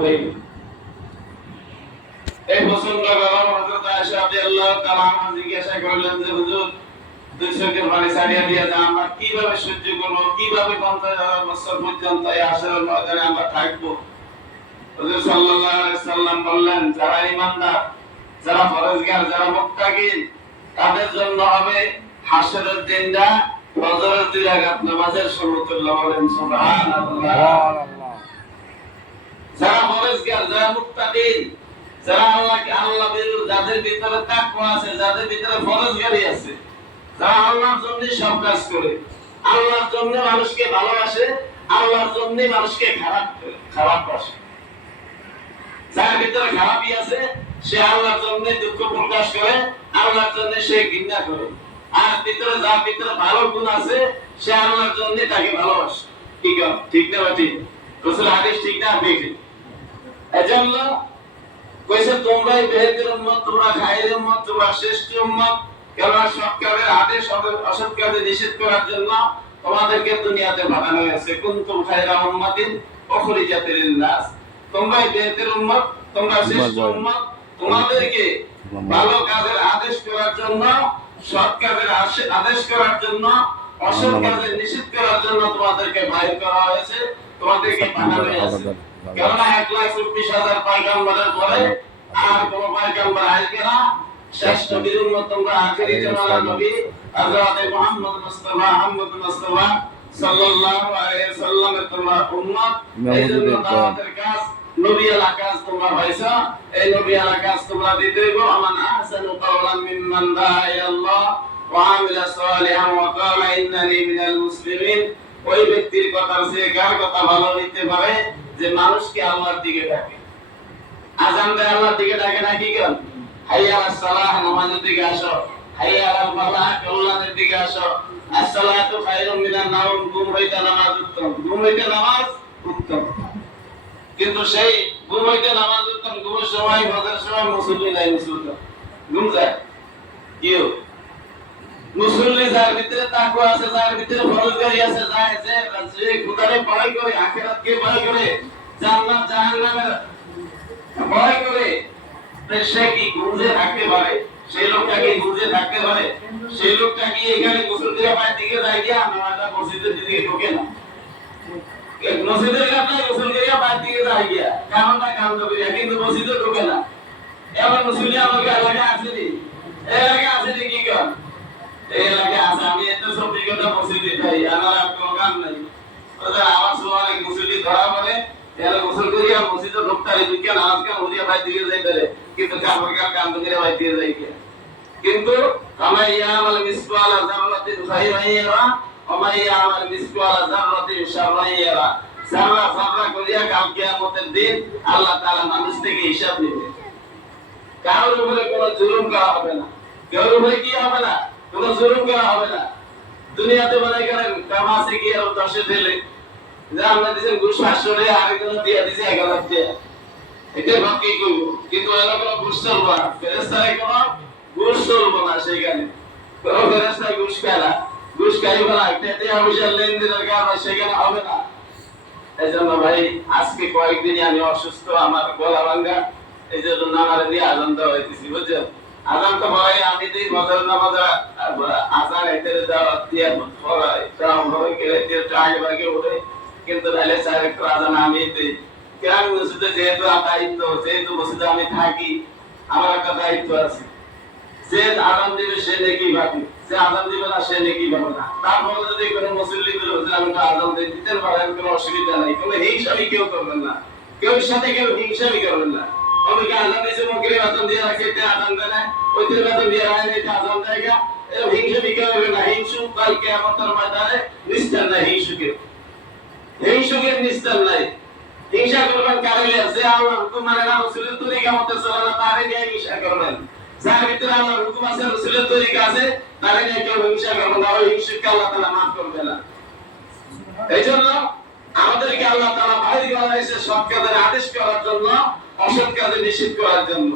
হয়ে গেল। এই প্রচন্ড গরম হযরত আয়েশা রাদিয়াল্লাহু তাআলা আনহা জিজ্ঞাসা করলেন যে হুজুর, 200 কে পানি ছাড়িয়ে দিয়ে যা আমরা কিভাবে সহ্য করব, কিভাবে 50,000 বছর পর্যন্ত এই হাসরের ময়দানে আমরা থাকবো? হুজুর সাল্লাল্লাহু আলাইহি সাল্লাম বললেন, যারা ঈমানদার, যারা পরহেজগার, যারা মুত্তাকিন, তাদের জন্য হবে হাসরের দিনটা ফজরের 2 রাকাত নামাজের সমতুল্য। বলেন সুবহানাল্লাহ। যারা পরহেজগার, যারা মুত্তাকিন, যারা আল্লাহ বিরু, যাদের ভিতরে তাকওয়া আছে, যাদের ভিতরে পরহেজগারি আছে, যারা আল্লাহর জন্য সব কাজ করে, আল্লাহর জন্য মানুষকে ভালোবাসে, আল্লাহর জন্য মানুষকে খারাপ বাসে। যার ভিতরে খারাপই আছে সে আল্লাহর জন্য দুঃখ প্রকাশ করে, আল্লাহর জন্য সে ঘৃণা করে। আর যার ভিতরে ভালো গুণ আছে সে আল্লাহর জন্য তাকে ভালোবাসে। ঠিক না ঠিক? রাসূল হাদিস ঠিক না ঠিক? এজন্য কইছে তোমরাই বেহেশতের উম্মত, তোমরা খায়রের উম্মত, তোমরা শ্রেষ্ঠ উম্মত। কেননা সৎ কাজের আদেশ, অসৎ কাজে নিষেধ করার জন্য তোমাদেরকে দুনিয়াতে পাঠানো হয়েছে। কুনতুম খায়রা উম্মাতিন উখরিজাত লিন-নাস। তোমরাই বেহেশতের উম্মত, তোমরা শ্রেষ্ঠ উম্মত। তোমাদেরকে ভালো কাজের আদেশ করার জন্য, সৎ কাজের আদেশ করার জন্য, অসৎ কাজের নিষেধ করার জন্য তোমাদেরকে বাইর করা হয়েছে, তোমাদেরকে পাঠানো হয়েছে। কেননা 1,40,000 পয়গম্বরের পরে আর কোন পয়গম্বর আসবে না। শেষ নবীর উম্মত তোমরা, আখেরি জামানার নবী হযরত মুহাম্মদ মুস্তাফা সাল্লাল্লাহু আলাইহি ওয়াসাল্লামের তোমরা উম্মত। এইজন্য দাওয়াতের কাজ, নবী আলার কাজ তোমরা পাইছো, এই নবী আলার কাজ তোমরা দিতে হবে। আমান আহসানু কাওলান মিম্মান দাআ ইলাল্লাহ ওয়া আমিলা সালিহান ওয়া ক্বালা ইন্নানি মিনাল মুসলিমিন। ওই ব্যক্তির কথা চেয়ে কার কথা ভালো নিতে পারে যে মানুষকে আল্লাহর দিকে ডাকে। আযান দেয় আল্লাহর দিকে ডাকে না, কি করেন? হাইয়া আলাস সালাহ, নামাজের দিকে আসো। হাইয়া আলাল ফালাহ, কল্যাণের দিকে আসো। আসসালাতু খায়রুম মিনান নাওম, ঘুম হইতে নামাজ উত্তম, ঘুম হইতে নামাজ উত্তম। কিন্তু সেই ঘুম হইতে নামাজ উত্তম, ঘুমের সময়, ফজরের সময় মুসল্লি নাই, মুসল্লি ঘুম যায়। কেউ মুসল্লি যার ভিতরে তাকওয়া আছে, যার ভিতরে পরহেজগারি আছে, যে খোদারে ভয় করে, আখিরাতকে ভয় করে, জান্নাত জাহান্নামের ভয় করে, সে কি গুজে থাকতে পারে? সেই লোকটা কি গুজে থাকতে পারে? সেই লোকটা কি এখানে গোসল করে পায়ের দিকে যায় গিয়া নামাজটা মসজিদের দিকে ঢোকে না? মসজিদের কাছে গোসল করে পায়ের দিকে যায় গিয়া কারণটা কান্ত করিয়া, কিন্তু মসজিদে ঢোকে না। এমন মুসলিম আমাকে এলাকায় আসেনি, এলাকায় আসেনি, কি কর এই এলাকায় আছে। আমি এত সব দিকে মসজিদে যাই, আমার আর কোনো কাম নাই। আমার সময় মুসলিম ধরা পড়ে, এর গোসল করিয়া মসজিদে ঢুকতে ঢুকে নামাজ কাম হরিয়া ভাই দিকে যাই পারে, কিন্তু কাপড় কাম করে ভাই দিয়ে যাই। কিন্তু আমাইয়া আমাল মিসকালা যাররাতিন খায়রান ইয়ারা, আমাইয়া আমাল মিসকালা যাররাতিন শাররান ইয়ারা। যারা করিয়া কাল কিয়ামতের দিন আল্লাহ তাআলা মানুষ থেকে হিসাব নেবে। কারোর উপরে কোনো জুলুম করা হবে না, কারোর উপরে কি হবে না, কোনো জুলুম করা হবে না। দুনিয়াতে মনে করেন কামাসে গিয়ে 10 ফেলে যা আমরা দিছেন ঘুষ 500 টাকা, আরেকজন দিয়ে দিছে 1000 টাকা, এটা ভাব কি করব? কিন্তু এরা কোনো ঘুষ চলবে না, ফেরেশতারা কোনো ঘুষ চলবে না। সেখানে কোনো ফেরেশতা ঘুষ খায় না, ঘুষ খাইবে না, টেটে অফিসের লেনদেনের কারণে সেখানে হবে না। এই জন্য ভাই আজকে কয়েকদিনই আমি অসুস্থ, আমার গলা ভাঙা, এই জন্য নামারে দিয়ে আজান দেওয়া হইতেছি, বুঝছেন? আজান তো ভাই আমি দিই ফজর নামাজ, আজান এতে দেওয়া দিয়ে পড়াই, তাও ভাই গেলে দিয়ে টাইম আগে উঠে, কিন্তু তাহলে স্যার একটু আজান আমি দিই। কেন মসজিদে যেহেতু দায়িত্ব, যেহেতু মসজিদে আমি থাকি, আমার একটা দায়িত্ব আছে। যে আজান দিবে সে নেকি পাবে, যে আজান দিবে না সে নেকি পাবে না। তারপরে যদি কোনো মুসল্লি বলে যে আমি আজান দিতে পারেন, কোনো অসুবিধা নাই, কোনো হিংসামি কেউ করবেন না, কেউ সাথে কেউ হিংসামি করবেন না। অনেকে আজান দিয়েছে মগরিব আজান দিয়ে রাখছে, এটা আজান দেয় না, ওইটার আজান দিয়ে রাখে না, এটা আজান দেয় না, এরকম হিংসামি কেউ হবে না। হিংসু কাল কিয়ামতের ময়দানে নিস্তার নাই, হিংসুকের নিস্তার নাই। হিংসা করবেন কারে? যে আল্লাহর হুকুম মানে না, রাসূলের তরিকা মতে চলে না, তারে নিয়ে হিংসা করবেন। যার ভিতরে আল্লাহর হুকুম আছে, রাসূলের তরিকা আছে, তারে নিয়ে কেউ হিংসা করবেন না, ওই হিংসুককে আল্লাহ তাআলা মাফ করবে না। এইজন্য আমাদেরকে আল্লাহ তাআলা বাইরে করা হয়েছে সৎ কাজের আদেশ করার জন্য, অসৎ কাজে নিষেধ করার জন্য।